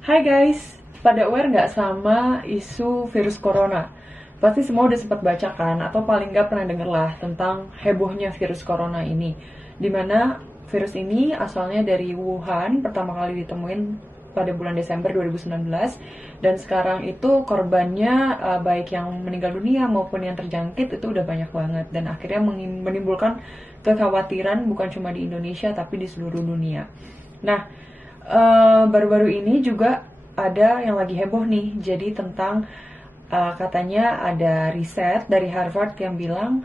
Hai guys, pada aware nggak sama isu virus corona? Pasti semua udah sempat baca kan, atau paling nggak pernah denger lah tentang hebohnya virus corona ini. Dimana virus ini asalnya dari Wuhan, pertama kali ditemuin pada bulan Desember 2019, dan sekarang itu korbannya baik yang meninggal dunia maupun yang terjangkit itu udah banyak banget, dan akhirnya menimbulkan kekhawatiran bukan cuma di Indonesia tapi di seluruh dunia. Nah, baru-baru ini juga ada yang lagi heboh nih, jadi tentang katanya ada riset dari Harvard yang bilang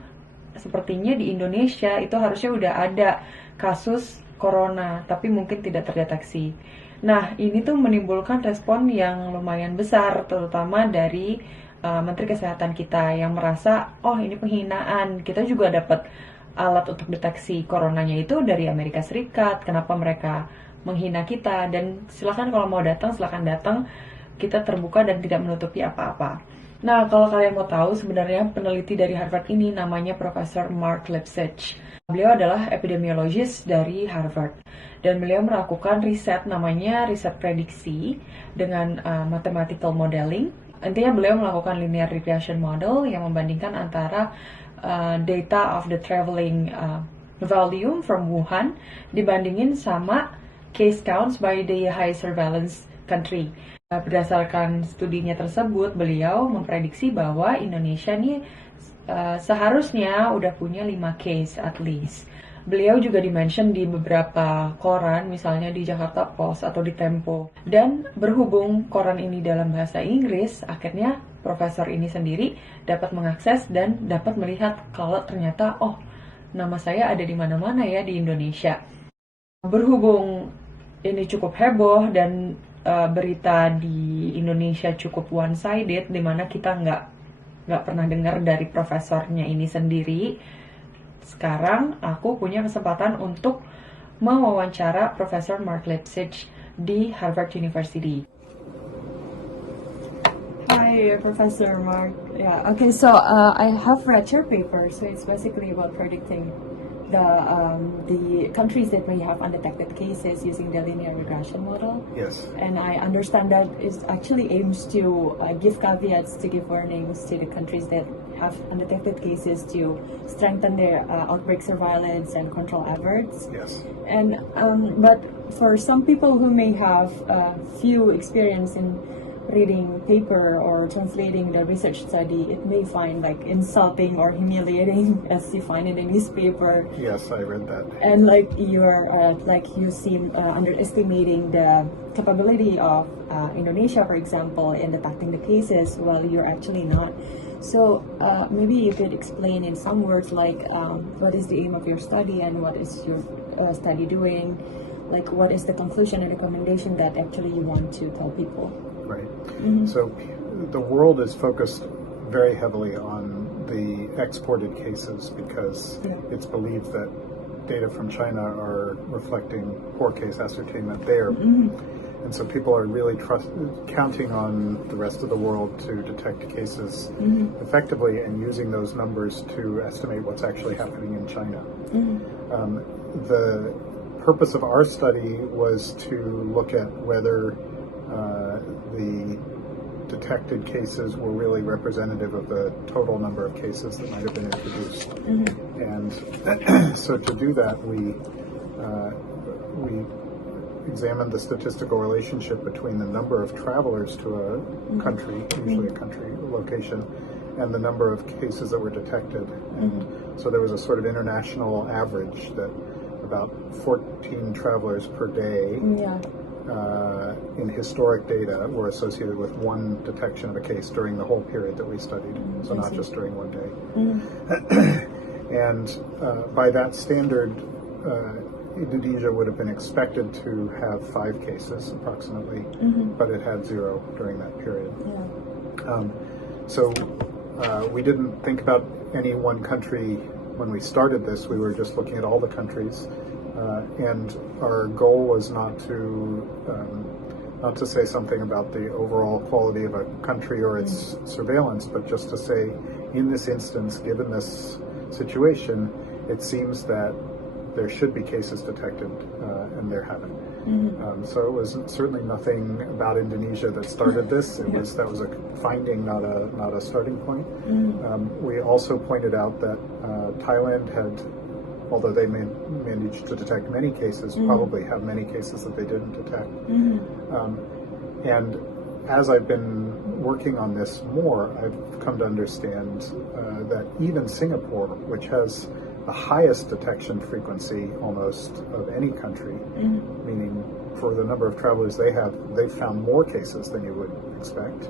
sepertinya di Indonesia itu harusnya udah ada kasus corona, tapi mungkin tidak terdeteksi. Nah, ini tuh menimbulkan respon yang lumayan besar, terutama dari Menteri Kesehatan kita yang merasa, oh ini penghinaan. Kita juga dapat alat untuk deteksi coronanya itu dari Amerika Serikat. Kenapa mereka menghina kita? Dan silakan kalau mau datang, silakan datang. Kita terbuka dan tidak menutupi apa-apa. Nah, kalau kalian mau tahu, sebenarnya peneliti dari Harvard ini namanya Profesor Mark Lipsitch. Beliau adalah epidemiologis dari Harvard. Dan beliau melakukan riset namanya riset prediksi dengan mathematical modeling. Intinya beliau melakukan linear regression model yang membandingkan antara data of the traveling volume from Wuhan dibandingin sama case counts by the high surveillance country. Berdasarkan studinya tersebut, beliau memprediksi bahwa Indonesia nih seharusnya udah punya 5 case at least. Beliau juga dimention di beberapa koran, misalnya di Jakarta Post atau di Tempo. Dan berhubung koran ini dalam bahasa Inggris, akhirnya profesor ini sendiri dapat mengakses dan dapat melihat kalau ternyata, oh, nama saya ada di mana-mana ya di Indonesia. Berhubung ini cukup heboh dan berita di Indonesia cukup one-sided, dimana kita nggak pernah dengar dari profesornya ini sendiri. Sekarang aku punya kesempatan untuk mewawancara Profesor Mark Lipsitch di Harvard University. Hi, Professor Mark. Yeah, okay, so I have read your paper, so it's basically about predicting the countries that may have undetected cases using the linear regression model. Yes. And I understand that it actually aims to give caveats, to give warnings to the countries that have undetected cases to strengthen their outbreak surveillance and control efforts. Yes. And but for some people who may have few experience in reading paper or translating the research study, it may find like insulting or humiliating as you find in a newspaper. Yes, I read that. And like you're like you seem underestimating the capability of Indonesia, for example, in detecting the cases, while you're actually not. So maybe you could explain in some words like what is the aim of your study and what is your study doing, like what is the conclusion and recommendation that actually you want to tell people. Right. Mm-hmm. So the world is focused very heavily on the exported cases because it's believed that data from China are reflecting poor case ascertainment there. Mm-hmm. And so people are really counting on the rest of the world to detect cases effectively and using those numbers to estimate what's actually happening in China. Mm-hmm. The purpose of our study was to look at whether the detected cases were really representative of the total number of cases that might have been introduced. Mm-hmm. And so to do that, we examined the statistical relationship between the number of travelers to a country, usually a country location, and the number of cases that were detected. And so there was a sort of international average that about 14 travelers per day in historic data were associated with one detection of a case during the whole period that we studied, so not just during one day. And by that standard, Indonesia would have been expected to have 5 cases approximately, but it had 0 during that period. So we didn't think about any one country when we started this. We were just looking at all the countries. And our goal was not to say something about the overall quality of a country or its surveillance, but just to say, in this instance, given this situation, it seems that there should be cases detected, and there haven't. So it was certainly nothing about Indonesia that started this. That was a finding, not a starting point. We also pointed out that Thailand had, although they managed to detect many cases, probably have many cases that they didn't detect. And as I've been working on this more, I've come to understand that even Singapore, which has the highest detection frequency almost of any country, meaning for the number of travelers they've found more cases than you would expect.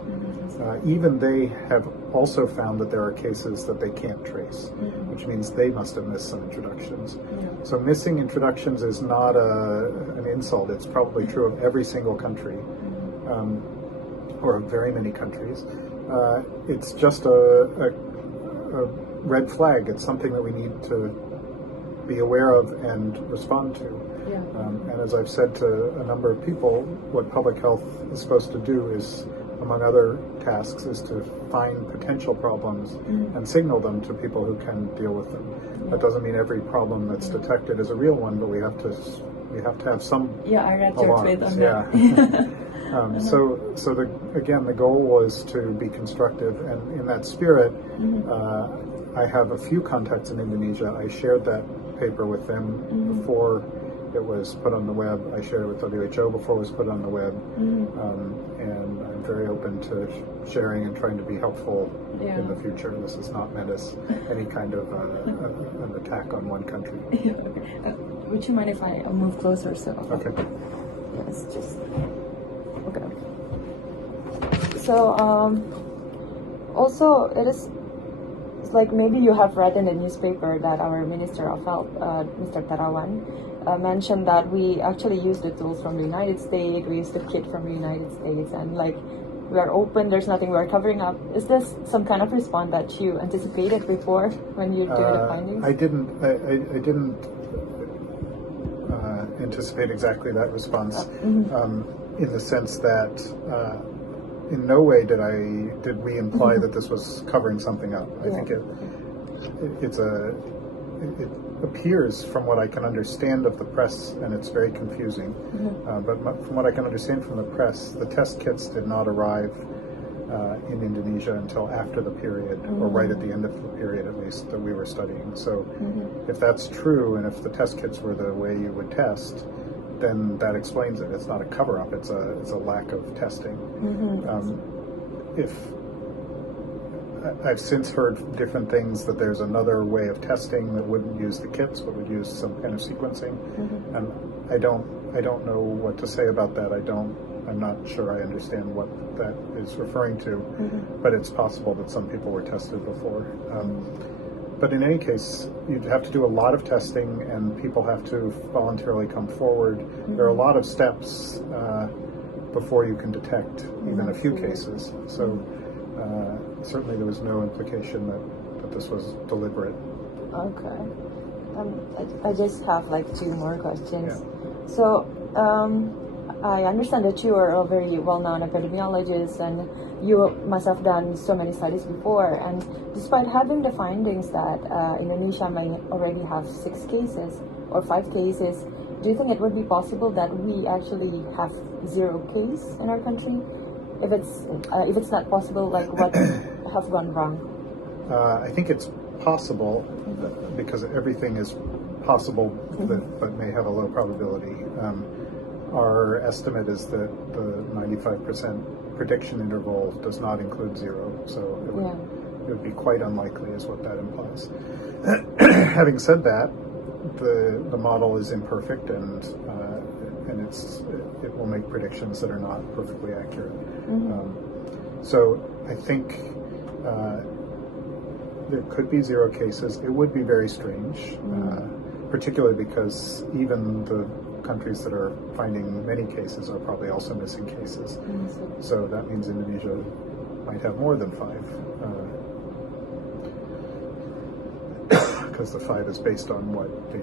Even they have also found that there are cases that they can't trace, which means they must have missed some introductions. So missing introductions is not an insult. It's probably true of every single country, or very many countries. It's just a red flag. It's something that we need to be aware of and respond to. And as I've said to a number of people, what public health is supposed to do is, among other tasks, is to find potential problems and signal them to people who can deal with them. That doesn't mean every problem that's detected is a real one, but we have to have some I read your tweet on that. So the goal was to be constructive, and in that spirit, I have a few contacts in Indonesia. I shared that paper with them before it was put on the web. I shared it with WHO before it was put on the web, and I'm very open to sharing and trying to be helpful in the future. This is not meant as any kind of an attack on one country. Would you mind if I move closer? Okay. Yes, just okay. So also it is. It's like maybe you have read in the newspaper that our Minister of Health, Mr. Terawan, mentioned that we actually use the tools from the United States, we use the kit from the United States, and like we are open, there's nothing we're covering up. Is this some kind of response that you anticipated before when you did the findings? I didn't anticipate exactly that response, in the sense that in no way did we imply that this was covering something up. I think it appears, from what I can understand of the press, and it's very confusing, but from what I can understand from the press, the test kits did not arrive in Indonesia until after the period, or right at the end of the period at least, that we were studying. So if that's true, and if the test kits were the way you would test, then that explains it. It's not a cover-up. It's a lack of testing. If I've since heard different things, that there's another way of testing that wouldn't use the kits, but would use some kind of sequencing, and I don't know what to say about that. I'm not sure I understand what that is referring to, but it's possible that some people were tested before. But in any case, you'd have to do a lot of testing, and people have to voluntarily come forward. There are a lot of steps before you can detect even a few cases. So certainly there was no implication that this was deliberate. Okay. I just have like two more questions. So I understand that you are a very well-known epidemiologist, and you must have done so many studies before. And despite having the findings that Indonesia may already have 6 cases or 5 cases, do you think it would be possible that we actually have 0 case in our country? If it's not possible, like what has gone wrong? I think it's possible, because everything is possible, but may have a low probability. Our estimate is that the 95% prediction interval does not include 0, so it would be quite unlikely, is what that implies. Having said that, the model is imperfect, and it will make predictions that are not perfectly accurate. So I think there could be 0 cases. It would be very strange, particularly because even the countries that are finding many cases are probably also missing cases. So that means Indonesia might have more than 5, because the 5 is based on what the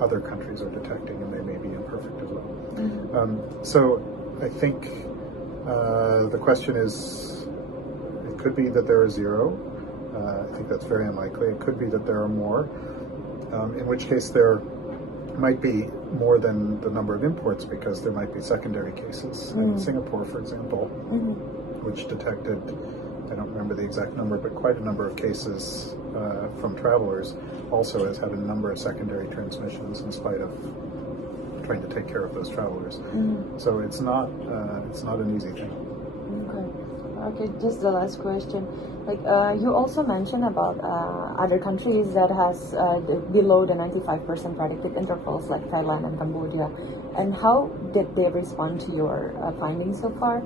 other countries are detecting, and they may be imperfect as well. So I think the question is, it could be that there are 0. I think that's very unlikely. It could be that there are more, in which case there might be more than the number of imports because there might be secondary cases. In Singapore, for example, which detected, I don't remember the exact number, but quite a number of cases from travelers, also has had a number of secondary transmissions in spite of trying to take care of those travelers. So it's not an easy thing. Okay, just the last question. Like you also mentioned about other countries that has below the 95% predicted intervals, like Thailand and Cambodia. And how did they respond to your findings so far?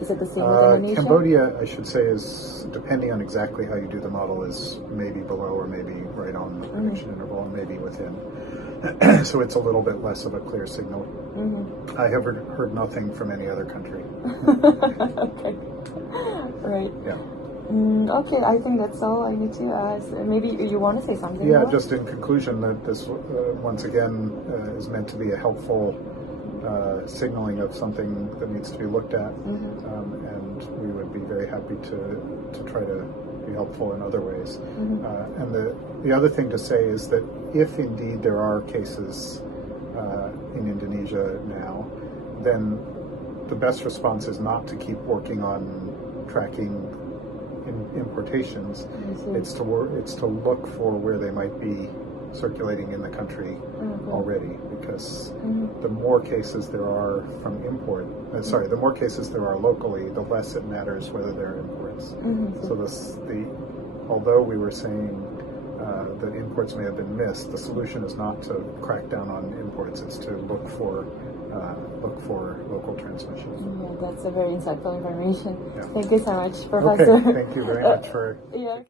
Is it the same with Indonesia? Cambodia, I should say, is, depending on exactly how you do the model, is maybe below or maybe right on the prediction interval and maybe within. So it's a little bit less of a clear signal. I have heard nothing from any other country. Okay. Right. Yeah. Okay, I think that's all I need to ask. Maybe you want to say something? Yeah, more? just in conclusion, that this once again is meant to be a helpful signaling of something that needs to be looked at, and we would be very happy to try to be helpful in other ways. And the other thing to say is that if indeed there are cases in Indonesia now, then the best response is not to keep working on tracking importations. It's to look for where they might be circulating in the country already, because the more cases there are from import, the more cases there are locally, the less it matters whether they're imports. So although we were saying that imports may have been missed, the solution is not to crack down on imports; it's to look for local transmission. Yeah, that's a very insightful information. Yeah. Thank you so much, Professor. Okay, thank you very much for. Yeah.